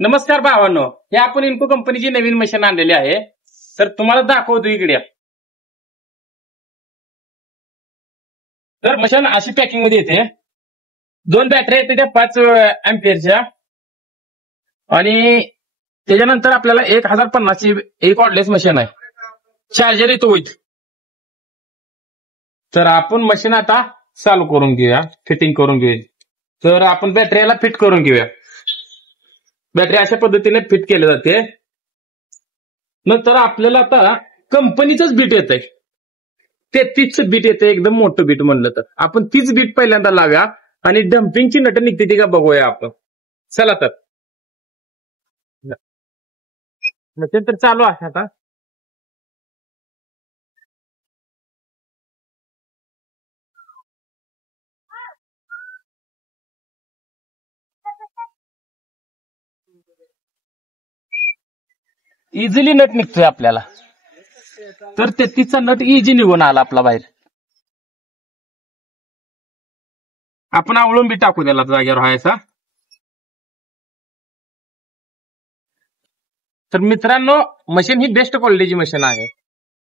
नमस्कार भावांनो, हे आपण इन्को कंपनीची नवीन मशीन आणलेली आहे. तर तुम्हाला दाखवतो इकडे. तर मशीन अशी पॅकिंग मध्ये येते. 2 बॅटरी येते त्या 5 अँपिअरच्या आणि त्याच्यानंतर आपल्याला 1050 ची एक ऑर्डलेस मशीन आहे. चार्जर येतो विथ. तर आपण मशीन आता चालू करून घेऊया, फिटिंग करून घेऊया. तर आपण बॅटरीला फिट करून घेऊया. बॅटरी अशा पद्धतीने फिट केली जाते. नंतर आपल्याला आता कंपनीचंच बीट येत आहे. 33 बीट येते, एकदम मोठं बीट म्हणलं तर. आपण तीच बीट पहिल्यांदा लावूया आणि डम्पिंगची नट निघते ती का बघूया आपण. चला तर मशीन तर चालू आहे आता. इझिली नट निघतोय आपल्याला. तर 33चा नट इझी निघून आला आपला बाहेर. आपण आवळून बी टाकू त्याला जागेवर व्हायचा. तर मित्रांनो, मशीन ही बेस्ट क्वालिटीची मशीन आहे.